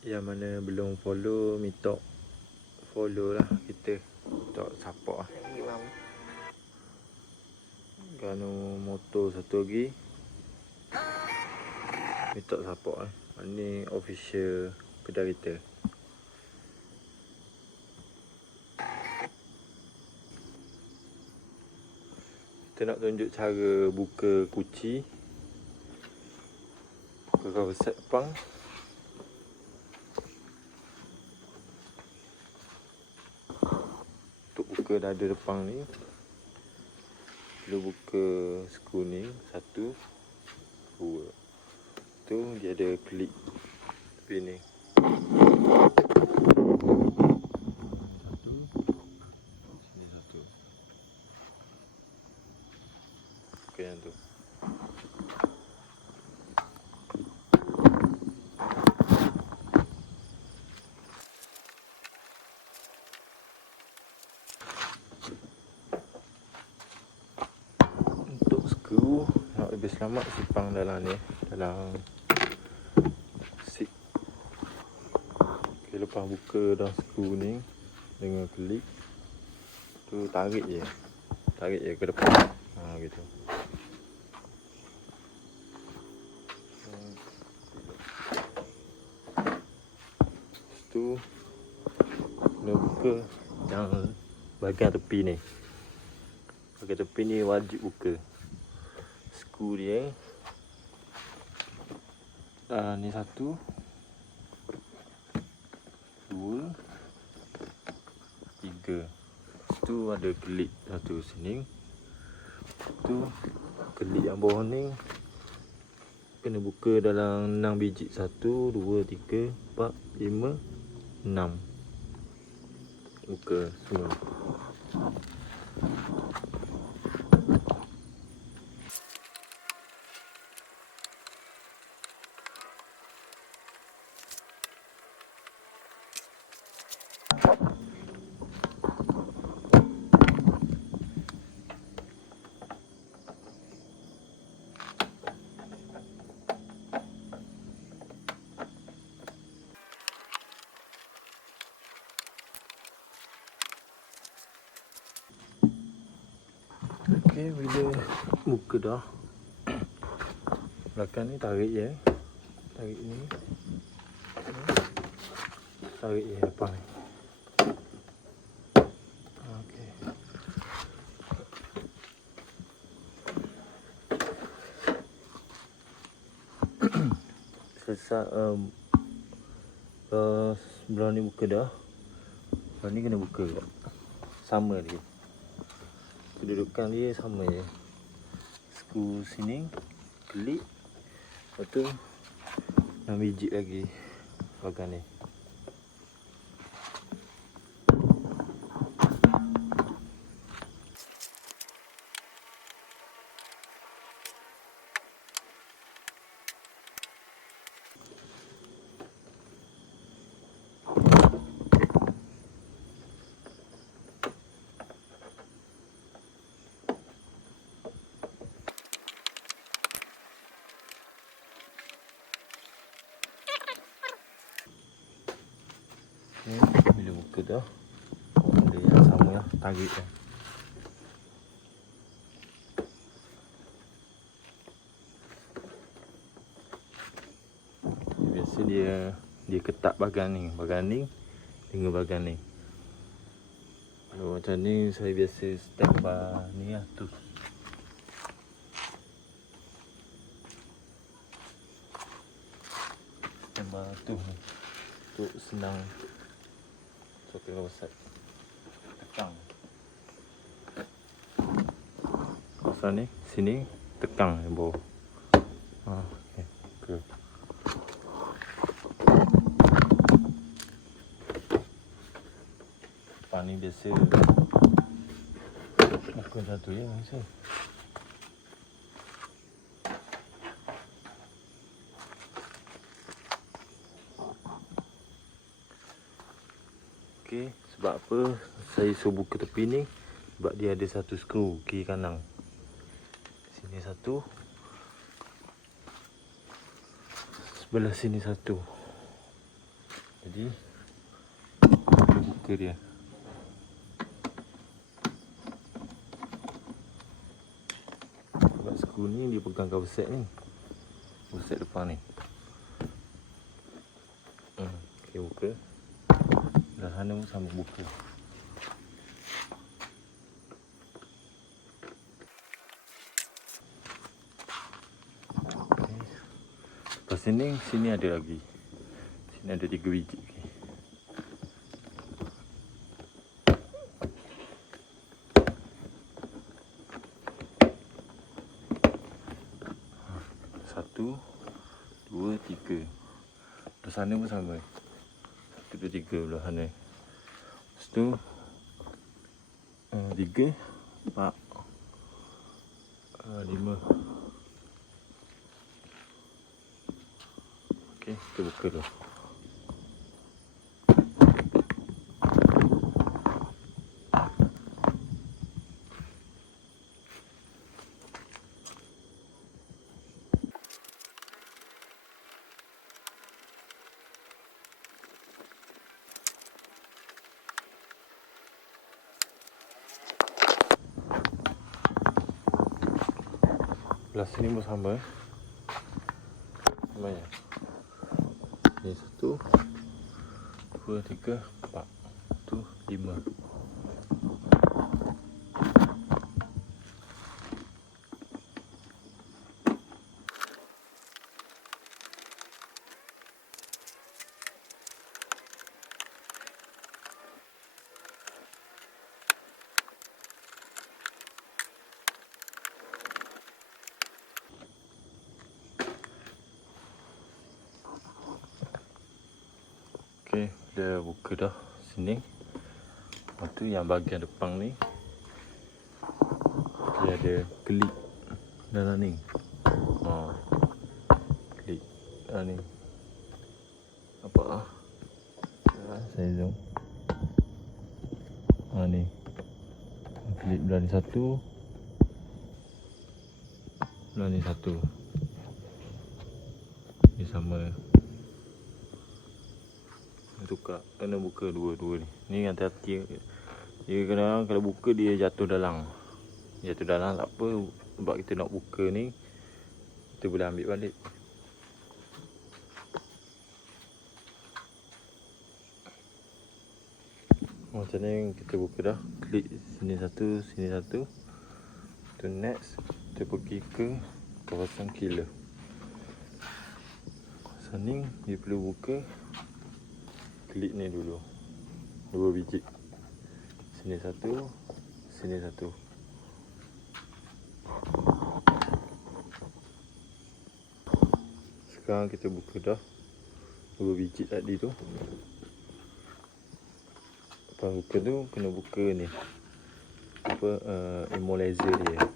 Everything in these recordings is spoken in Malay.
Yang mana belum follow, minta follow lah kita. Minta support lah. Gano motor satu lagi, minta support lah. Ni official kedai kita. Kita nak tunjuk cara buka kunci, buka cover set pang. Untuk buka dada depan ni, perlu buka skru ni, 1, 2. Tu dia ada klik tepi ni. 1, sini 1. Buka yang tu. Untuk skru nak lebih selamat, sipang dalam ni, dalam seat. Okay, lepas buka dah skru ni dengan klik tu, tarik je ke depan. Gitu. Lepas tu kena buka yang bahagian tepi ni. Bahagian tepi ni wajib buka. Skru dia ni 1, 2, 3. Tu ada klik satu sini. Tu klik yang bawah ni kena buka dalam 6 biji. 1, 2, 3, 4, 5, 6. Buka semua. Okey, bila buka dah, belakang ni tarik je. Tarik ni. Tarik je depan ni. Okey. Selesai sebelah ni buka dah. Sebelah ni kena buka juga. Sama dia. Kedudukan dia sama je. Skru sini, klik. Lepas tu 6 biji lagi bahagian ni. Ni bila buka dah, ada yang sama lah, tarik je. Biasa dia ketat bahagian ni dengan bahagian ni. Kalau macam ni saya biasa standby ni lah tu. Standby tu untuk senang soket kawasan tekan. Kawasan ni sini tekan yang bawah. Okey. Good. Depan ni biasa bukan satu je biasa. Okey, sebab apa saya suruh buka tepi ni? Sebab dia ada satu skru kiri kanan. Sini satu, sebelah sini satu. Jadi kita buka dia. Sebab skru ni dia pegang cover set ni, cover set depan ni. Okay, buka. Dah sana pun sama buka. Okay. Lepas sini ada lagi. Sini ada 3 biji. Okay. Satu, dua, tiga. Belah sana pun sama. 1, 2, 3 belah sana. Lepas tu 3, 4, 5. Okey, kita buka dulu. Belah sini pun sama. Sama ya. Ni 1, 2, 3, 4. Tu 5. Okey, dah buka dah sini. Lepas tu yang bahagian depan ni dia ada kelip dalam ni. Kelip dalam ni. Apa saya zoom. Ni. Kelip dalam ni satu. Dalam ni satu. Ni sama. Tukar, kena buka dua-dua ni. Ni hati-hati. Dia kadang kalau buka dia jatuh dalam. Jatuh dalam tak apa. Sebab kita nak buka ni, kita boleh ambil balik. Macam ni kita buka dah. Klik sini satu, sini satu. Tu next, kita pergi ke kawasan killer. Kawasan ni dia perlu buka. Klik ni dulu. 2 biji. Sini satu, sini satu. Sekarang kita buka dah 2 biji tadi tu. Lepas buka tu kena buka ni. Apa immobilizer dia.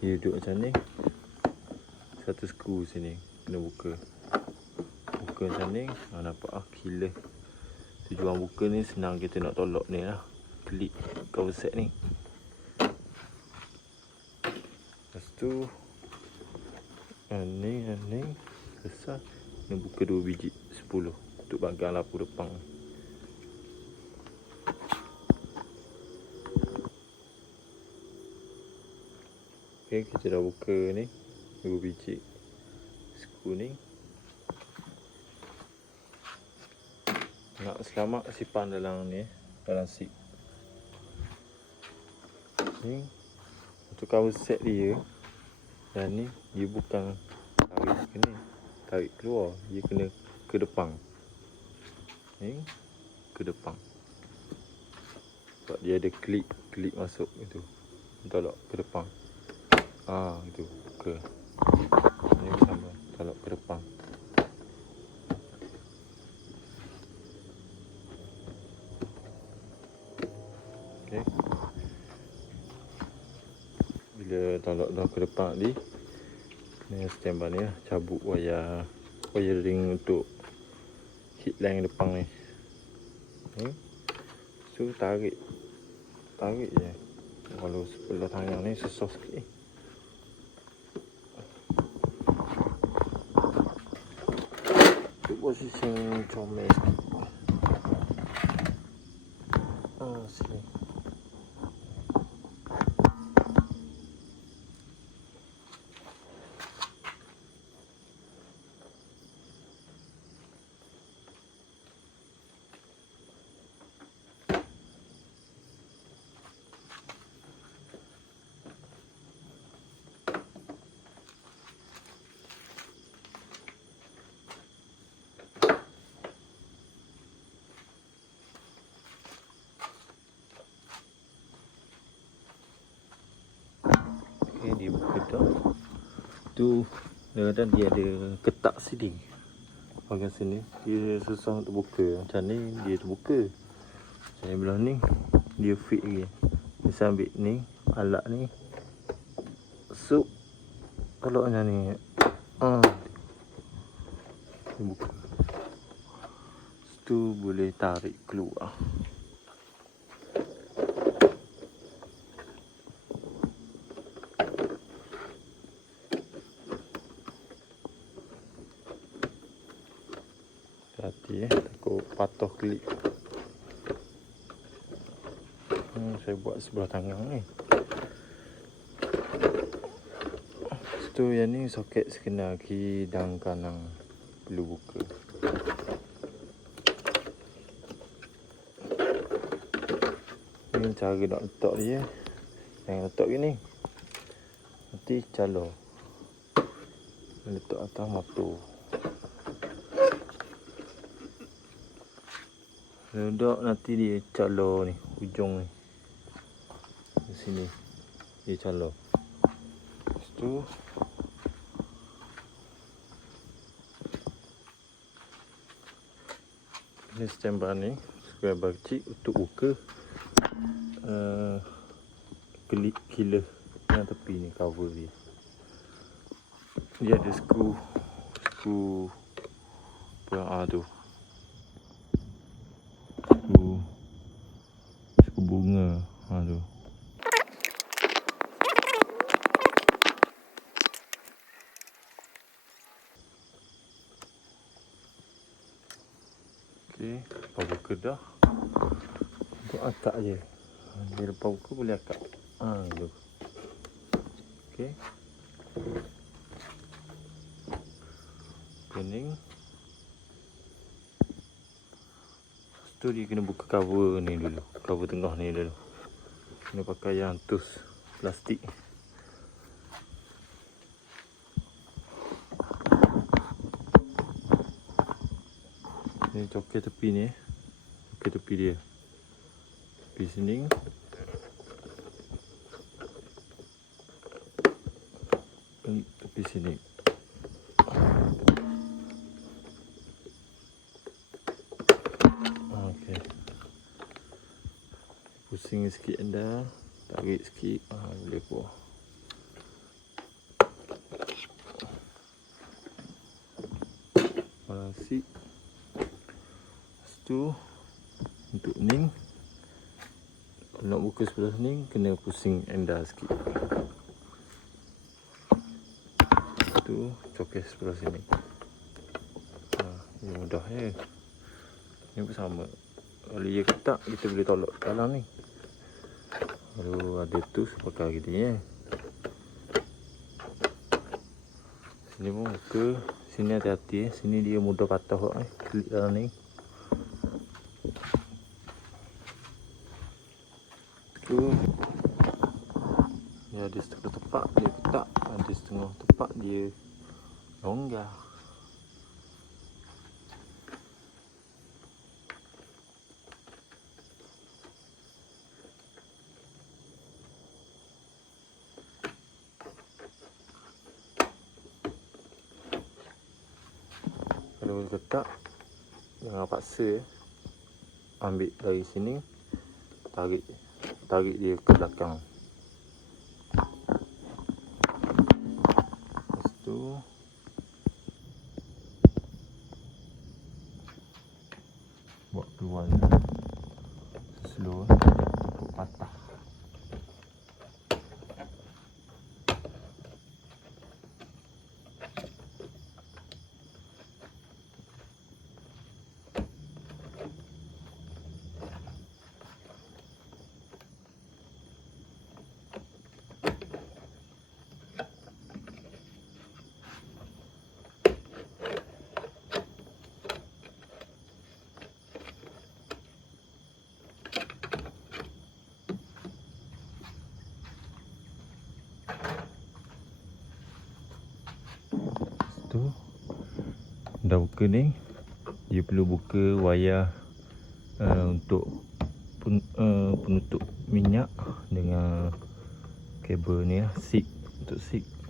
Dia duduk macam ni. Satu skru sini kena buka. Buka macam ni, nampak killer. Tujuan buka ni senang, kita nak tolak ni lah. Klik cover set ni. Lepas tu ni selesai. Kena buka 2 biji 10 untuk bahagian lampu depan. Ok, kita dah buka ni 2 biji skru ni. Nak selamat simpan dalam ni, dalam sip. Ni untuk cover set dia. Dan ni dia bukan tarik keluar, dia kena ke depan. Ni ke depan. Sebab dia ada klip masuk itu. Tolak ke depan. Itu ke. Ni sama, tolak ke depan. Okay. Bila tolak dah ke depan ni, kena standby ni lah, cabut wiring untuk headlamp depan ni. So tarik je. Kalau sebelah tangan ni susah sikit. posisi yang comel sikit. Sini. Okay, dia buka dah. Tu kadang-kadang dia ada ketak sini. Bahagian sini dia susah untuk buka. Macam ni dia terbuka. Saya belah ni dia fit lagi. Saya ambil ni alat ni. So kalau macam ni dia buka. Tu boleh tarik keluar. Hati takut patah klip. Saya buat sebelah tangan ni. Tu yang ni soket sekenar kiri dan kanan perlu buka. Ni cara nak letak dia. Yang letak gini. Nanti calor. Letak atas motor. Ledak nanti dia calor ni, hujung ni. Di sini dia calor. Lepas tu ni standby ni skruber kecil untuk buka kelip killer yang tepi ni, cover dia. Dia ada skru tu. Skru bunga tu. Okey, lepas buka dah. Untuk akak je. Dia lepas buka boleh akak. Tu. Okey. Pening. Tu dia kena buka cover ni dulu. Cover tengah ni dulu. Kena pakai yang tus plastik. Ni cokek tepi ni. Cokek tepi dia. Tepi sini. Tepi sini. Okey. Pusing sikit anda. Tarik sikit. Boleh buah. Masih. Lepas tu untuk ni kalau nak buka sebelah ni kena pusing enda sikit. Tu cokek sebelah sini. Ini mudah je. Ni pun sama. Kalau dia ketak kita boleh tolak dalam ni. Kalau ada tus pakai gitu ya. Sini pun buka. Sini hati-hati. Sini dia mudah patah klik dalam ni. Tu dia ada setengah tepak dia ketak, ada setengah tepak dia longgar. Kalau ketak jangan paksa. Ambil dari sini, tarik dia ke belakang. Lepas tu buat keluar slow untuk patah. dah buka ni, dia perlu buka wayar untuk penutup minyak dengan kabel ni lah, sig.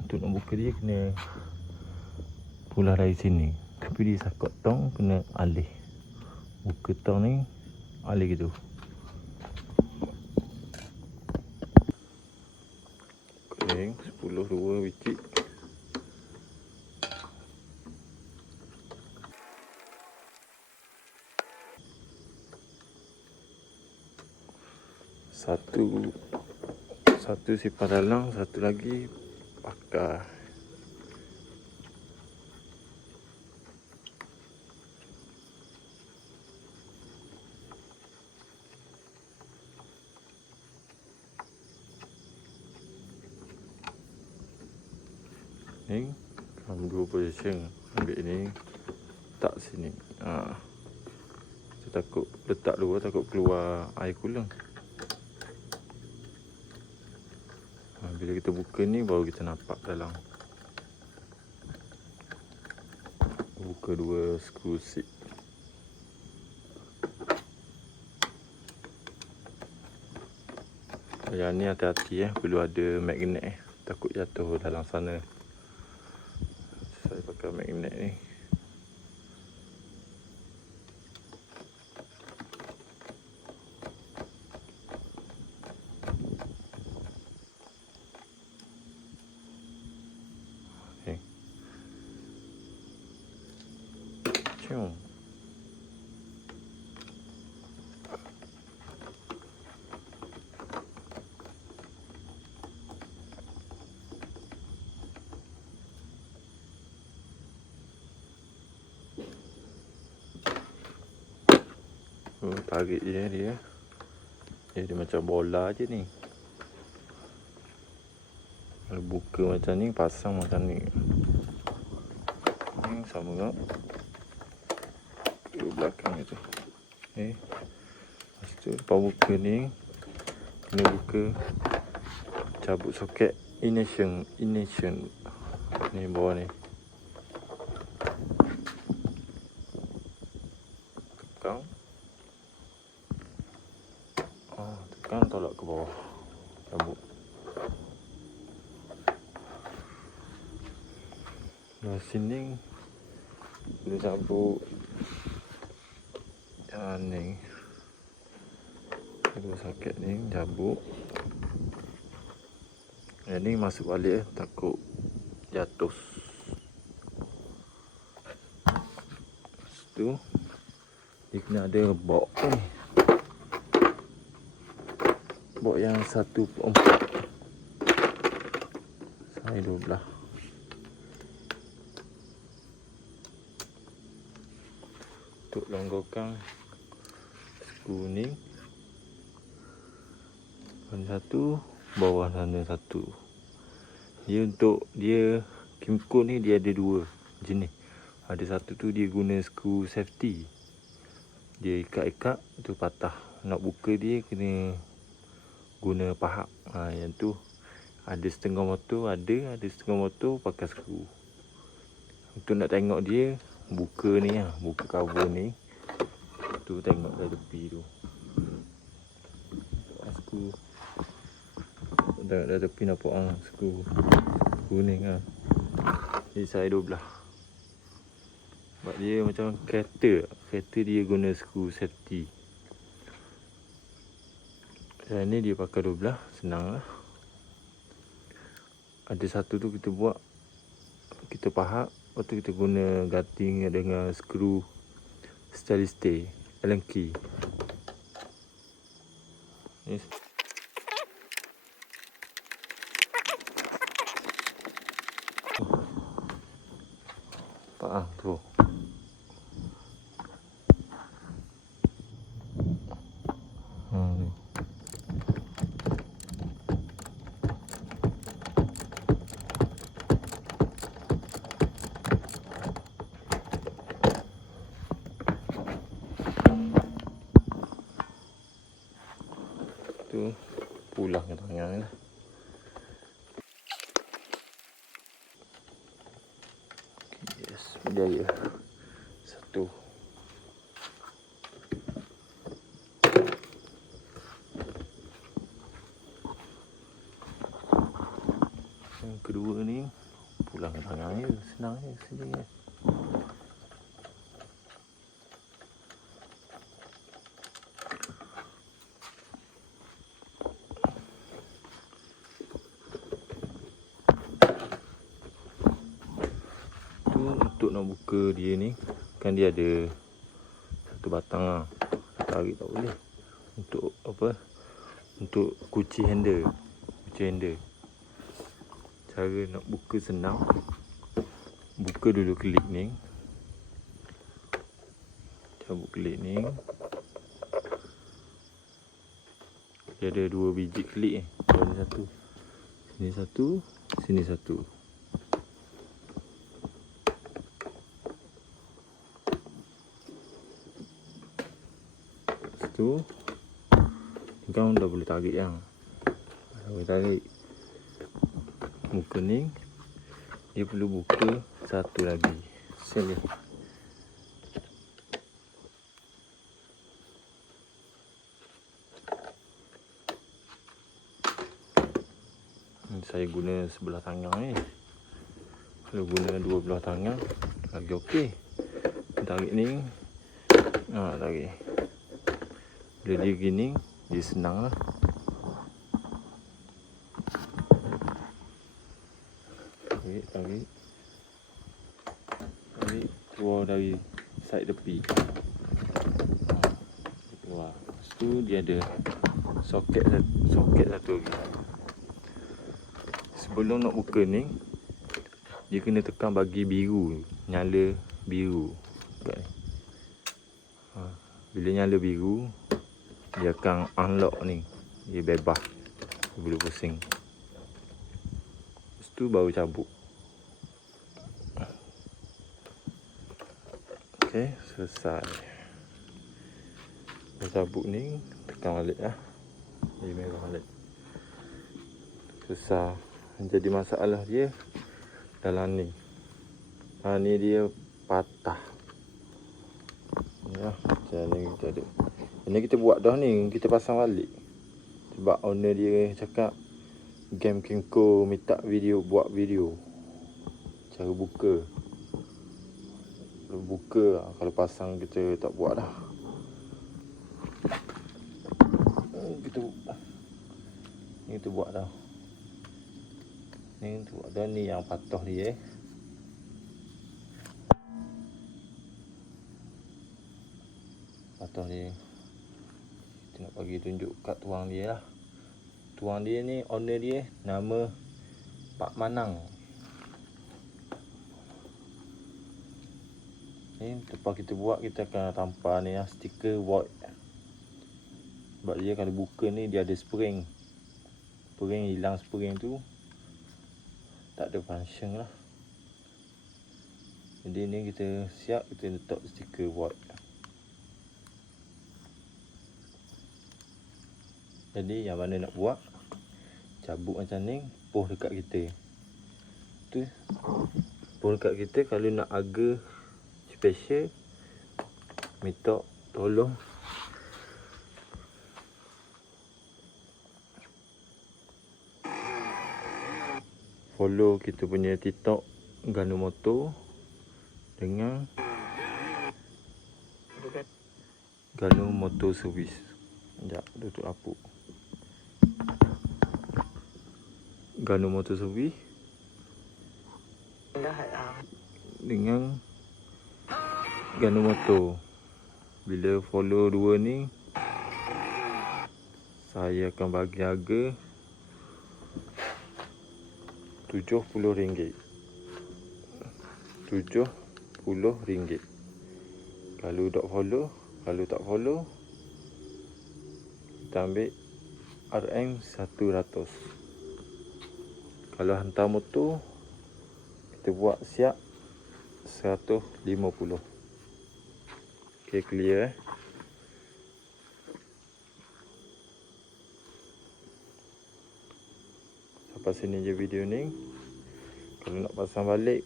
Untuk nak buka dia kena pulah dari sini, tapi dia sakut tong, kena alih. Buka tong ni, alih gitu. Kering 10 2 biji. Satu sipar dalam, satu lagi pakar. Ni dalam 2 position. Ambil ni, letak sini. Saya takut letak dulu, takut keluar air coolant. Bila kita buka ni baru kita nampak dalam. Buka 2 skru seat. Yang ni hati-hati perlu ada magnet takut jatuh dalam sana. Saya pakai magnet ni. Cium. Tarik je dia. Dia macam bola je ni. Kalau buka macam ni, pasang macam ni. Sama tak? Di belakang itu. Lepas tu lepas buka ni, kena buka, cabut soket ignition ni bawah ni. Tekan tolak ke bawah, cabut. Dari sini dia cabut ni, kedua soket ni cabut. Yang ni masuk balik takut jatuh. Lepas tu dia kena ada box ni, box yang 1/4 side 12. Untuk longgarkan skru ni, sana satu, bawah sana satu. Dia untuk dia Kymco ni dia ada 2 jenis. Ada satu tu dia guna skru safety, dia ikat-ikat tu patah. Nak buka dia kena guna pahat. Yang tu ada setengah motor, ada setengah motor pakai skru. Untuk nak tengok dia, buka ni lah, buka cover ni. Tu tengok dari tepi tu. Skru. Tengok dari tepi nampak skru kuning lah. Jadi saya 12. Sebab dia macam kereta. Kereta dia guna skru safety. Dan ni dia pakai 12, senang lah. Ada satu tu kita buat, kita pahat, lepas tu kita guna gating dengan skru stainless steel Allen key. Ni tu. Ni. Tu pulang ke tangan lah. Yes, berjaya. jatuh. Yang kedua ni pulang tangan je, senang je sini je. Tu untuk nak buka dia ni, kan dia ada satu batang lah. Tarik tak boleh. Untuk apa? Untuk kunci handle. Kunci handle. Cara nak buka senang. Buka dulu klik ni. Cabut klik ni. Dia ada 2 biji klik ni. Sini satu. Sini satu. Sini satu. Lepas tu kau dah boleh tarik yang. Dah boleh tarik. Muka ni dia perlu buka satu lagi sel ni. Saya guna sebelah tangan ni. Kalau guna dua belah tangan lagi okey. Tarik ni. Tarik. Bila dia gini dia senang lah. Tarik. Keluar dari side tepi. Keluar. Lepas tu dia ada soket satu lagi. Sebelum nak buka ni, dia kena tekan bagi biru, nyala biru. Bila nyala biru, dia akan unlock ni. Dia bebas. Dia boleh pusing. Lepas tu baru cabut. Okey, selesai. Dah cabut ni, tekan balik lah. Dia merah balik. Susah. Jadi masalah dia dalam ni. Ni dia patah. Ya, macam ni kita ada. Ini kita buat dah ni, kita pasang balik. Sebab owner dia cakap Game Kinko minta buat video cara buka. Kalau pasang kita tak buat dah. Kita buat dah. Ni tu ada ni yang patah dia. Patah dia. Kita nak bagi tunjuk kat tuang dia lah. Tuang dia ni, owner dia nama Pak Manang. Ni lepas kita buat, kita akan tampal ni lah stiker void. Sebab dia kalau buka ni dia ada spring. Hilang spring tu tak ada function lah. Jadi ni kita siap, kita letak stiker void. Jadi yang mana nak buat, cabut macam ni, poh dekat kita. Tu poh dekat kita. Kalau nak harga special, minta tolong follow kita punya TikTok Ganu Motor dengan Ganu Motor Service. Sekejap, tutup lapuk. Ganu Motor Service dengan Ganu Motor. Bila follow dua ni, saya akan bagi harga RM70. RM70. Kalau tak follow, kita ambil RM100. Kalau hantar motor, kita buat siap RM150. Okay, clear Sampai sini je video ni. Kalau nak pasang balik,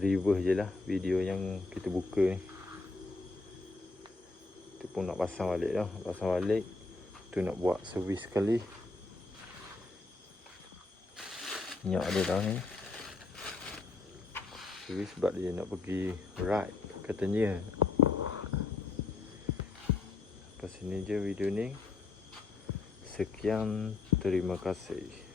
reverse je lah video yang kita buka ni. Tu pun nak pasang balik dah. Pasang balik. Tu nak buat servis sekali. Minyak ada dah ni. Servis sebab dia nak pergi ride katanya. Sampai sini je video ni. Sekian, terima kasih.